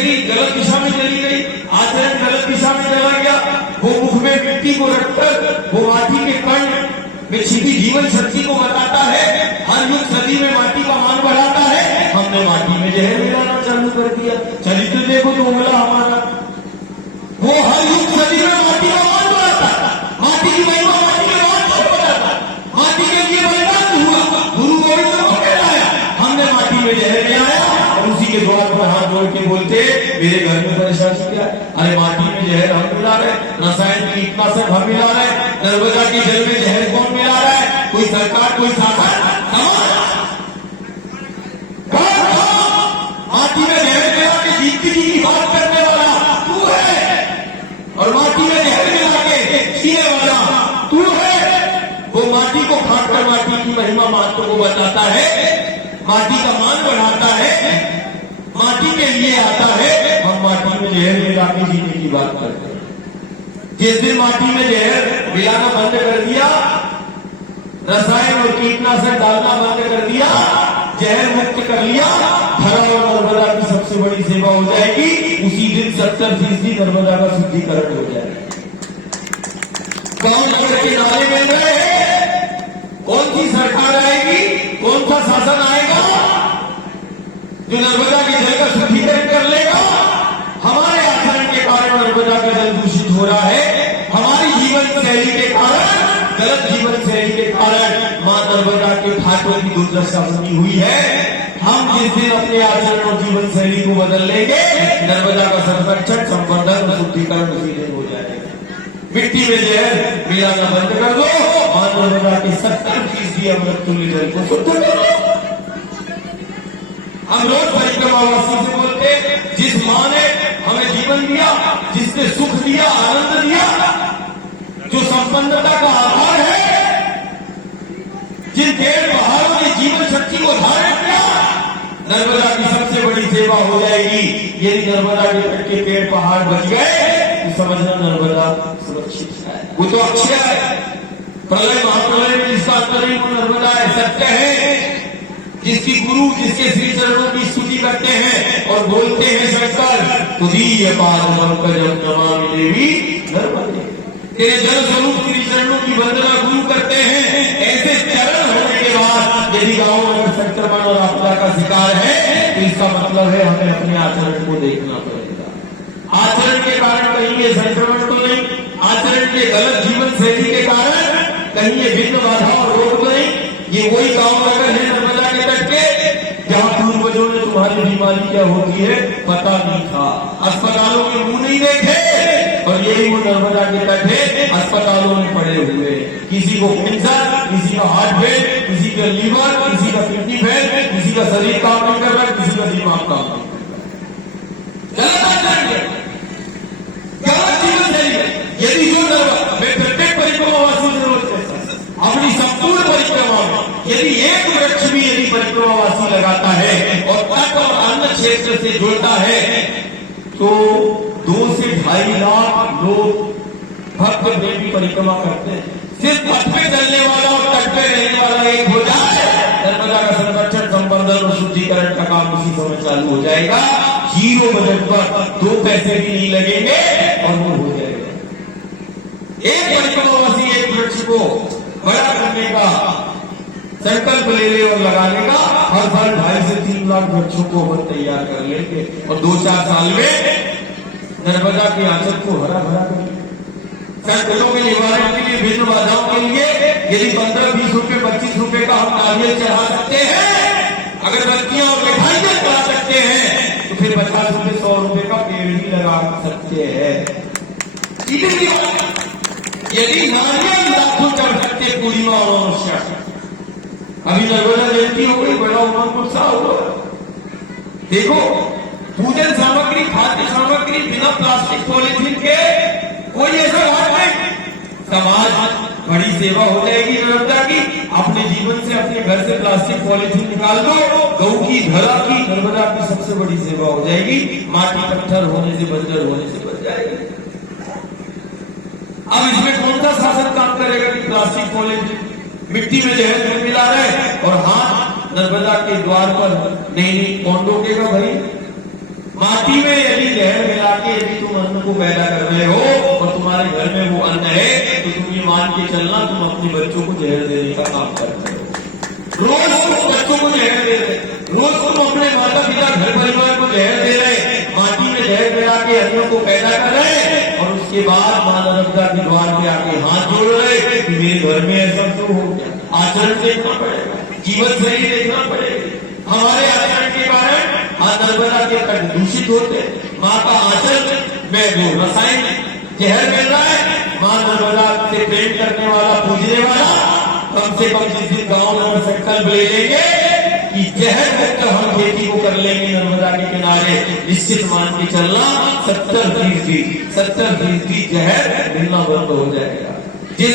जिंदगी गलत दिशा में चली गई, आचरण गलत दिशा में चला गया, वो मुख में मिट्टी को रखकर वो माटी के कण में छिपी जीवन शक्ति को बताता है, हर युग सदी में माटी का मान बढ़ाता है। हमने माटी में जहर मिलाना चालू कर दिया। चरित्र देखो तो उमला हमारा, वो हर युग सदी में माटी का मान बढ़ाता है, माटी की महिमा माटी के मान को बढ़ाता है, माटी के लिए बलिदान हुआ, गुरु गोविंद को कहलाया, हमने माटी में जहर मिलाया और उसी के द्वार पर हाथ जोड़ के बोलते मेरे घर में परेशानी क्या है? अरे माटी में जहर हम मिला रहे, रसायन कीटनाशक हम मिला रहे, नर्मदा के जल में जहर कौन मिला रहा है? कोई सरकार, कोई शासन? माटी में जहर मिला के जिंदगी की बात करने वाला तू है, और माटी में जहर मिला के जीने वाला तू है। वो माटी को खाकर माटी की महिमा महत्व को बताता है, माटी का मान बढ़ाता है, माटी के लिए आता है। हम माटी में जहर मिला के जीने की बात करते हैं। जिस दिन माटी में जहर मिलाना बंद कर दिया, रसायन और कीटनाशक डालना बंद कर दिया, जहर मुक्त कर लिया, धरा और नर्मदा की सबसे बड़ी सेवा हो जाएगी। उसी दिन 70% नर्मदा का शुद्धिकरण हो जाएगा। गांव नगर के नाले मिल रहे हैं, कौन सी सरकार आएगी, कौन सा शासन आएगा जो नर्मदा के जल का शुद्धिकरण कर लेगा? हमारे आचरण के कारण नर्मदा का जल दूषित हो रहा है, हमारी जीवन शैली के कारण, गलत जीवन शैली के कारण मां नर्मदा के घाटों की दुर्दशा बनी हुई है। हम जिस दिन अपने आचरण और जीवन शैली को बदल लेंगे, नर्मदा का संरक्षण, संवर्धन और शुद्धिकरण उसी दिन हो जाएगा। मिट्टी में जहर मिलाना बंद कर दो, मां नर्मदा के 70% अमृत तुल्य जल को शुद्ध कर दो। हम रोज परिक्रमावासी से बोलते, जिस मां ने हमें जीवन दिया, जिसने सुख दिया, आनंद दिया, जो संपन्नता का आधार है, जिन पेड़ पहाड़ों ने जीवन शक्ति को धारण किया, नर्मदा की सबसे बड़ी सेवा हो जाएगी। यदि नर्मदा के तट के पेड़ पहाड़ बच गए तो समझना नर्मदा सुरक्षित है, वो तो अक्षय है। प्रलय महाप्रलय में जिसका अंतरिम वो नर्मदा है, सत्य है, जिसकी गुरु, जिसके श्री चरणों की स्तुति करते हैं और बोलते हैं शंकर तुझीय पाद पंकजम नमामि देवी नर्मदे। तेरे जल स्वरूप श्री चरणों की वंदना गुरु करते हैं। ऐसे चरण होने के बाद यदि गांव अगर संक्रमण और आपदा का शिकार है तो इसका मतलब है हमें अपने आचरण को देखना पड़ेगा। आचरण के कारण कहीं ये संक्रमण तो नहीं, आचरण के गलत जीवन शैली के कारण कहीं ये विघ्न बाधा और रोग तो नहीं। ये वही गांव नगर है नर्मदा के तट के जहां पूर्वजों ने तुम्हारी बीमारी क्या होती है पता नहीं था, अस्पतालों में मुंह नहीं देखे, और यही वो नर्मदा के तट है, अस्पतालों में पड़े हुए, किसी को कैंसर, किसी का हार्ट फेल, किसी का लीवर, किसी का किडनी फेल, किसी का शरीर काम नहीं कर रहा, किसी का दिमाग काम नहीं कर रहा। गलत आचरण है, गलत जीवन शैली। यदि जो मैं प्रत्येक परिक्रमावासी से रोज कहता हूं, अपनी संपूर्ण परिक्रमा में यदि एक वृक्ष भी यदि परिक्रमावासी लगाता है और तट और अन्य क्षेत्र से जुड़ता है तो 2 से 2.5 लाख लोग भक्त देवी परिक्रमा करते हैं। सिर्फ तट पे चलने वाला और तट पे रहने वाला एक हो जाए, नर्मदा का संरक्षण, संवर्धन और शुद्धिकरण का काम उसी समय चालू हो जाएगा। 0 बजट पर 2 पैसे भी नहीं लगेंगे और वो हो जाएगा। एक परिक्रमावासी एक वृक्ष को बड़ा करने का संकल्प ले ले और लगाने का, हर साल 2.5 से 3 लाख वृक्षों को हम तैयार कर लेंगे और 2-4 साल में नर्मदा के आंचल को हरा भरा करेंगे। संकटों के निवारण के लिए, विघ्न बाधाओं के लिए यदि 15-20 रुपए 25 रुपए का हम नारियल चढ़ा सकते हैं, अगरबत्तियां और मिठाइयां चढ़ा सकते हैं, तो फिर 50 रुपए 100 रुपए का पेड़ भी लगा सकते हैं। यदि नारियल लाखों चढ़ सकते पूर्णिमा अमावस्या, अभी नर्मदा जयंती हो गई, बड़ा उमंग उत्साह हुआ। देखो पूजन सामग्री, खाद्य सामग्री बिना प्लास्टिक पॉलीथीन के कोई ऐसा बात नहीं। समाज बड़ी सेवा हो जाएगी नर्मदा की। अपने जीवन से, अपने घर से प्लास्टिक पॉलीथीन निकाल दो, गौ की, धरा की, नर्मदा की सबसे बड़ी सेवा हो जाएगी। माटी पत्थर होने से, बंजर होने से बच जाएगी। अब इसमें कौन सा शासन काम करेगा कि प्लास्टिक पॉलीथीन मिट्टी में जहर मिला रहे और हाथ नर्मदा के द्वार पर नहीं कौन रोकेगा भाई? माटी में भी जहर मिला के यदि तुम अन्न को पैदा कर रहे हो और तुम्हारे घर में वो अन्न है, तो तुम ये मान के चलना तुम अपने बच्चों को जहर देने का काम करते हो। रोज तुम बच्चों को जहर दे रहे, रोज तुम अपने माता पिता घर परिवार को जहर दे रहे, माटी में जहर मिला के अन्नों को पैदा कर रहे, और उसके बाद मां नर्मदा के द्वार पे आके हाथ जोड़ रहे कि मेरे घर में ऐसा क्यों हो गया। आचरण देखना पड़ेगा, जीवन शैली देखना पड़ेगा। हमारे आचरण के कारण मां नर्मदा के तट दूषित होते, माँ का आचरण में जो रसायन जहर मिल रहा है, मां नर्मदा से प्रेम करने वाला, पूजने वाला, कम से कम जिस दिन गाँव में संकल्प ले लेंगे कि जहर मुक्त हम खेती को कर लेंगे नर्मदा के किनारे, निश्चित मान के चलना 70% जहर मिलना बंद हो जाएगा। जिस